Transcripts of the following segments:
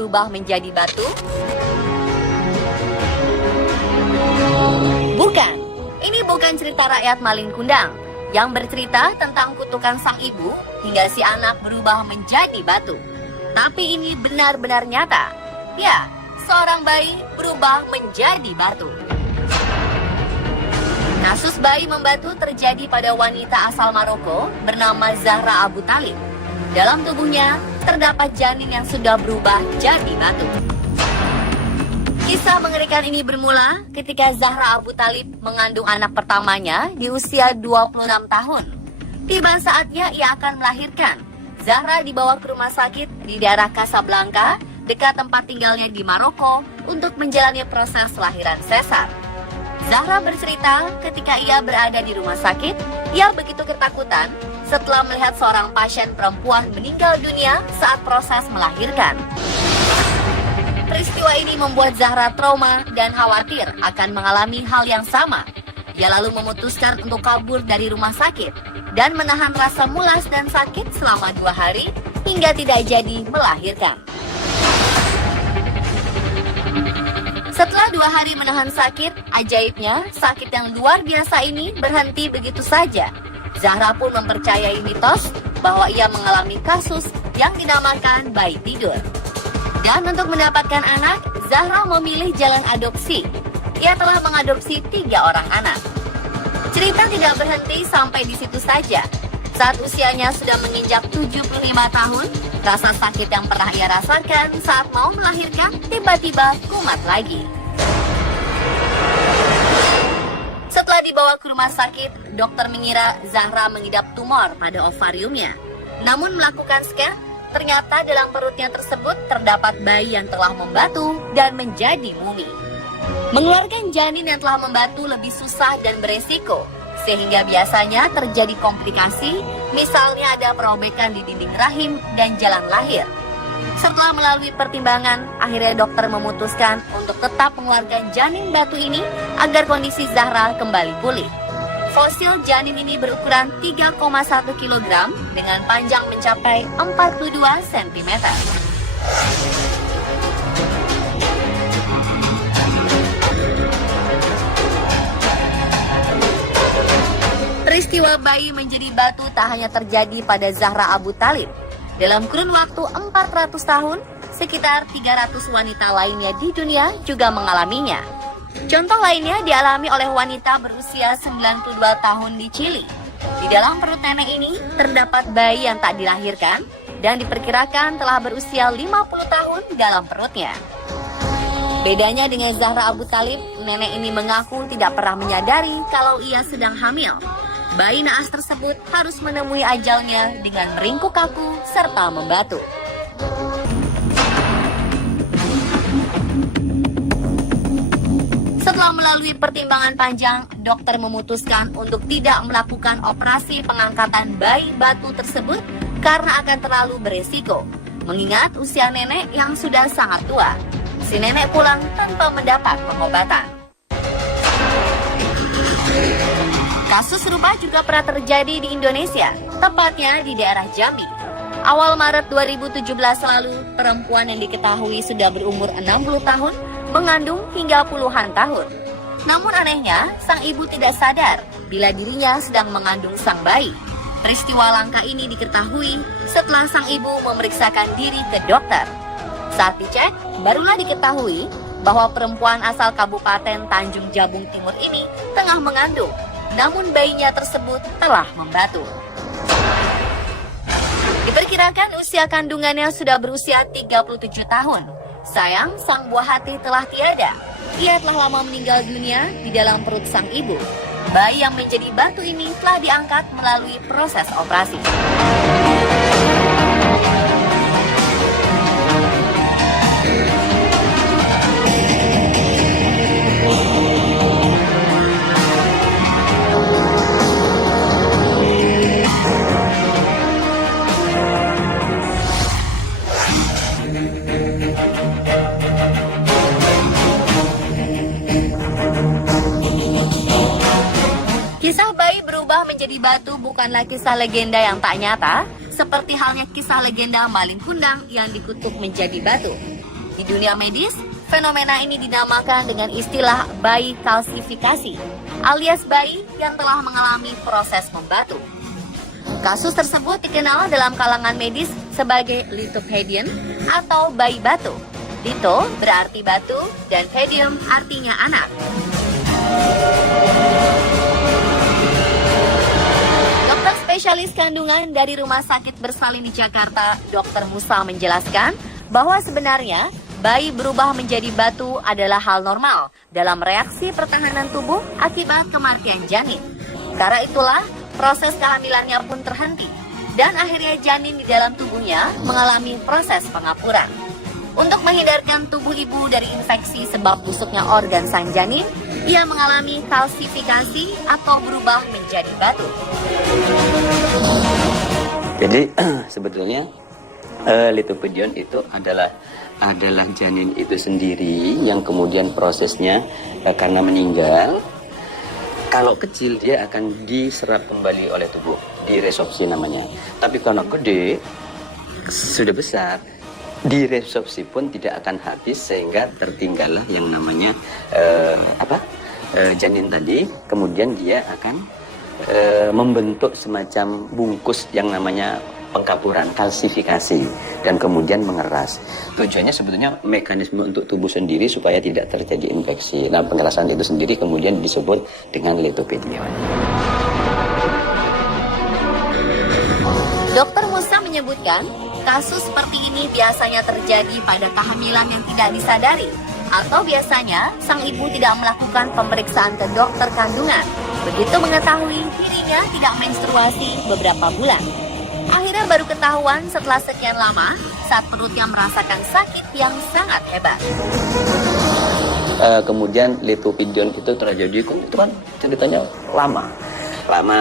berubah menjadi batu? Bukan, ini bukan cerita rakyat Malin Kundang yang bercerita tentang kutukan sang ibu hingga si anak berubah menjadi batu. Tapi ini benar-benar nyata. Ya, seorang bayi berubah menjadi batu. Kasus bayi membatu terjadi pada wanita asal Maroko bernama Zahra Abu Talib. Dalam tubuhnya terdapat janin yang sudah berubah jadi batu. Kisah mengerikan ini bermula ketika Zahra Abu Talib mengandung anak pertamanya di usia 26 tahun. Tiba saatnya ia akan melahirkan. Zahra dibawa ke rumah sakit di daerah Casablanca, dekat tempat tinggalnya di Maroko, untuk menjalani proses lahiran sesar. Zahra bercerita ketika ia berada di rumah sakit, ia begitu ketakutan setelah melihat seorang pasien perempuan meninggal dunia saat proses melahirkan. Peristiwa ini membuat Zahra trauma dan khawatir akan mengalami hal yang sama. Ia lalu memutuskan untuk kabur dari rumah sakit dan menahan rasa mulas dan sakit selama 2 hari hingga tidak jadi melahirkan. Setelah 2 hari menahan sakit, ajaibnya sakit yang luar biasa ini berhenti begitu saja. Zahra pun mempercayai mitos bahwa ia mengalami kasus yang dinamakan bayi tidur. Dan untuk mendapatkan anak, Zahra memilih jalan adopsi. Ia telah mengadopsi 3 orang anak. Cerita tidak berhenti sampai di situ saja. Saat usianya sudah menginjak 75 tahun, rasa sakit yang pernah ia rasakan saat mau melahirkan tiba-tiba kumat lagi. Setelah dibawa ke rumah sakit, dokter mengira Zahra mengidap tumor pada ovariumnya. Namun melakukan scan, ternyata dalam perutnya tersebut terdapat bayi yang telah membatu dan menjadi mumi. Mengeluarkan janin yang telah membatu lebih susah dan beresiko, sehingga biasanya terjadi komplikasi, misalnya ada perobekan di dinding rahim dan jalan lahir. Setelah melalui pertimbangan, akhirnya dokter memutuskan untuk tetap mengeluarkan janin batu ini agar kondisi Zahra kembali pulih. Fosil janin ini berukuran 3,1 kg dengan panjang mencapai 42 cm. Peristiwa bayi menjadi batu tak hanya terjadi pada Zahra Abu Talib. Dalam kurun waktu 400 tahun, sekitar 300 wanita lainnya di dunia juga mengalaminya. Contoh lainnya dialami oleh wanita berusia 92 tahun di Chili. Di dalam perut nenek ini terdapat bayi yang tak dilahirkan dan diperkirakan telah berusia 50 tahun dalam perutnya. Bedanya dengan Zahra Abu Talib, nenek ini mengaku tidak pernah menyadari kalau ia sedang hamil. Bayi naas tersebut harus menemui ajalnya dengan meringkuk kaku serta membatu. Setelah melalui pertimbangan panjang, dokter memutuskan untuk tidak melakukan operasi pengangkatan bayi batu tersebut karena akan terlalu beresiko, mengingat usia nenek yang sudah sangat tua. Si nenek pulang tanpa mendapat pengobatan. Kasus serupa juga pernah terjadi di Indonesia, tepatnya di daerah Jambi. Awal Maret 2017 lalu, perempuan yang diketahui sudah berumur 60 tahun mengandung hingga puluhan tahun. Namun anehnya, sang ibu tidak sadar bila dirinya sedang mengandung sang bayi. Peristiwa langka ini diketahui setelah sang ibu memeriksakan diri ke dokter. Saat dicek, barulah diketahui bahwa perempuan asal Kabupaten Tanjung Jabung Timur ini tengah mengandung, namun bayinya tersebut telah membatu. Diperkirakan usia kandungannya sudah berusia 37 tahun. Sayang, sang buah hati telah tiada. Ia telah lama meninggal dunia di dalam perut sang ibu. Bayi yang menjadi batu ini telah diangkat melalui proses operasi. Kisah bayi berubah menjadi batu bukanlah kisah legenda yang tak nyata, seperti halnya kisah legenda Malin Kundang yang dikutuk menjadi batu. Di dunia medis, fenomena ini dinamakan dengan istilah bayi kalsifikasi, alias bayi yang telah mengalami proses membatu. Kasus tersebut dikenal dalam kalangan medis sebagai lithopedion atau bayi batu. Litho berarti batu dan pedium artinya anak. Dokter spesialis kandungan dari Rumah Sakit Bersalin di Jakarta, Dr. Musa menjelaskan bahwa sebenarnya bayi berubah menjadi batu adalah hal normal dalam reaksi pertahanan tubuh akibat kematian janin. Karena itulah proses kehamilannya pun terhenti dan akhirnya janin di dalam tubuhnya mengalami proses pengapuran. Untuk menghindarkan tubuh ibu dari infeksi sebab busuknya organ sang janin, ia mengalami kalsifikasi atau berubah menjadi batu. Jadi sebetulnya lithopedion itu adalah janin itu sendiri yang kemudian prosesnya karena meninggal. Kalau kecil dia akan diserap kembali oleh tubuh, diresorpsi namanya. Tapi kalau gede, sudah besar, diresorpsi pun tidak akan habis sehingga tertinggallah yang namanya janin tadi. Kemudian dia akan membentuk semacam bungkus yang namanya pengkapuran, kalsifikasi, dan kemudian mengeras. Tujuannya sebetulnya mekanisme untuk tubuh sendiri supaya tidak terjadi infeksi. Nah, pengerasan itu sendiri kemudian disebut dengan lithopedion. Dr. Musa menyebutkan, kasus seperti ini biasanya terjadi pada kehamilan yang tidak disadari, atau biasanya sang ibu tidak melakukan pemeriksaan ke dokter kandungan. Begitu mengetahui dirinya tidak menstruasi beberapa bulan. Akhirnya baru ketahuan setelah sekian lama saat perutnya merasakan sakit yang sangat hebat. Kemudian lithopedion itu terjadi, itu kan ceritanya lama.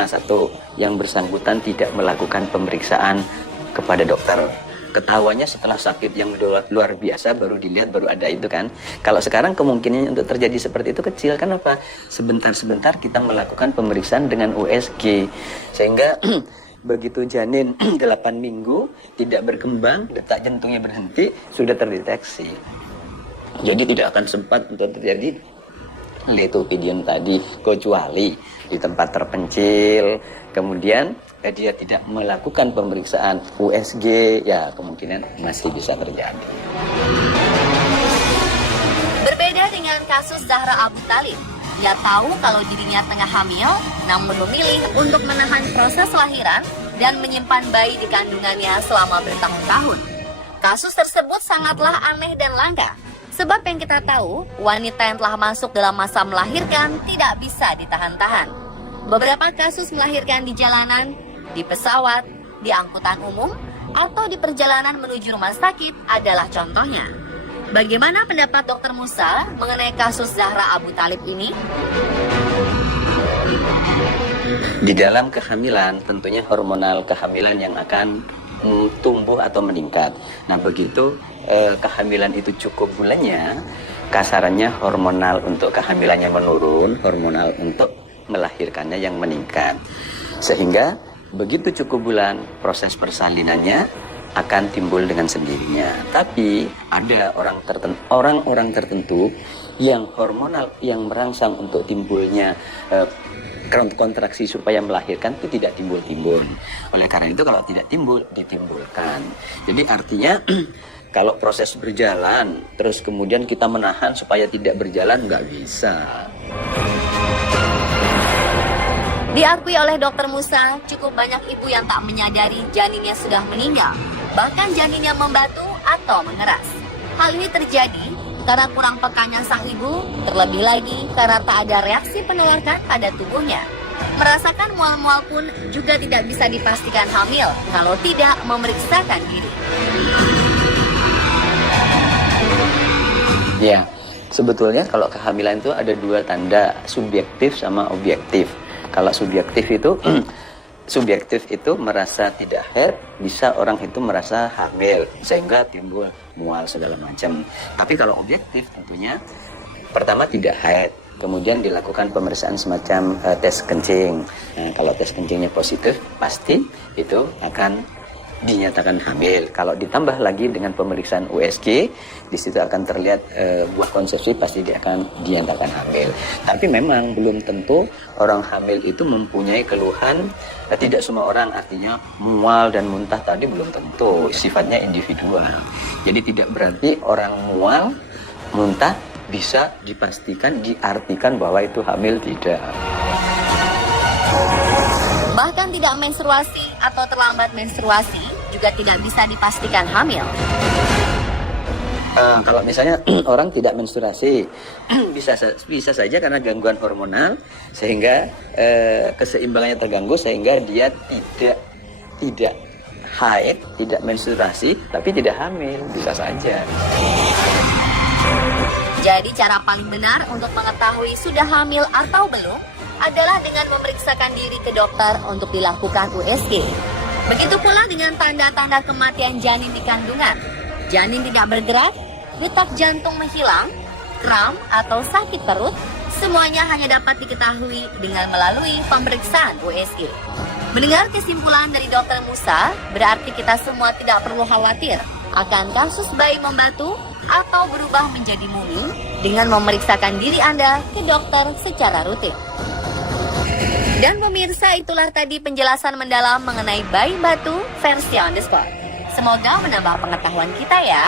Satu, yang bersangkutan tidak melakukan pemeriksaan kepada dokter. Ketahuannya setelah sakit yang luar biasa baru dilihat, baru ada itu kan. Kalau sekarang kemungkinannya untuk terjadi seperti itu kecil. Kenapa? Sebentar-sebentar kita melakukan pemeriksaan dengan USG sehingga begitu janin 8 minggu tidak berkembang, detak jantungnya berhenti, sudah terdeteksi. Jadi tidak akan sempat untuk terjadi lithopedion tadi, kecuali di tempat terpencil, kemudian dia tidak melakukan pemeriksaan USG, ya kemungkinan masih bisa terjadi. Berbeda dengan kasus Zahra Abu Thalib, dia tahu kalau dirinya tengah hamil, namun memilih untuk menahan proses lahiran dan menyimpan bayi di kandungannya selama bertahun-tahun. Kasus tersebut sangatlah aneh dan langka, sebab yang kita tahu, wanita yang telah masuk dalam masa melahirkan tidak bisa ditahan-tahan. Beberapa kasus melahirkan di jalanan, di pesawat, di angkutan umum, atau di perjalanan menuju rumah sakit adalah contohnya. Bagaimana pendapat Dr. Musa mengenai kasus Zahra Abu Thalib ini? Di dalam kehamilan, tentunya hormonal kehamilan yang akan tumbuh atau meningkat. Nah, begitu kehamilan itu cukup bulannya, kasarannya hormonal untuk kehamilannya menurun, hormonal untuk melahirkannya yang meningkat. Sehingga begitu cukup bulan, proses persalinannya akan timbul dengan sendirinya. Tapi ada orang-orang tertentu yang hormonal yang merangsang untuk timbulnya kontraksi supaya melahirkan itu tidak timbul-timbul. Oleh karena itu kalau tidak timbul, ditimbulkan. Jadi artinya kalau proses berjalan terus kemudian kita menahan supaya tidak berjalan, nggak bisa. Diakui oleh Dr. Musa, cukup banyak ibu yang tak menyadari janinnya sudah meninggal, bahkan janinnya membatu atau mengeras. Hal ini terjadi karena kurang pekanya sang ibu, terlebih lagi karena tak ada reaksi penolakan pada tubuhnya. Merasakan mual-mual pun juga tidak bisa dipastikan hamil kalau tidak memeriksakan diri. Ya, sebetulnya kalau kehamilan itu ada dua tanda, subjektif sama objektif. Kalau subjektif itu merasa tidak haid, bisa orang itu merasa hamil sehingga timbul mual segala macam. Tapi kalau objektif tentunya pertama tidak haid, kemudian dilakukan pemeriksaan semacam tes kencing. Nah, kalau tes kencingnya positif, pasti itu akan dinyatakan hamil. Kalau ditambah lagi dengan pemeriksaan USG, di situ akan terlihat buah konsepsi, pasti dia akan dinyatakan hamil. Tapi memang belum tentu orang hamil itu mempunyai keluhan. Tidak semua orang, artinya mual dan muntah tadi belum tentu, sifatnya individual. Jadi tidak berarti orang mual, muntah bisa dipastikan, diartikan bahwa itu hamil, tidak. Bahkan tidak menstruasi atau terlambat menstruasi juga tidak bisa dipastikan hamil. Kalau misalnya orang tidak menstruasi, bisa saja karena gangguan hormonal, sehingga keseimbangannya terganggu, sehingga dia tidak haid, tidak menstruasi, tapi tidak hamil, bisa saja. Jadi cara paling benar untuk mengetahui sudah hamil atau belum adalah dengan memeriksakan diri ke dokter untuk dilakukan USG. Begitu pula dengan tanda-tanda kematian janin di kandungan. Janin tidak bergerak, detak jantung menghilang, kram atau sakit perut, semuanya hanya dapat diketahui dengan melalui pemeriksaan USG. Mendengar kesimpulan dari Dr. Musa, berarti kita semua tidak perlu khawatir akan kasus bayi membatu atau berubah menjadi mumi dengan memeriksakan diri Anda ke dokter secara rutin. Dan pemirsa, itulah tadi penjelasan mendalam mengenai bayi batu versi on the spot. Semoga menambah pengetahuan kita ya.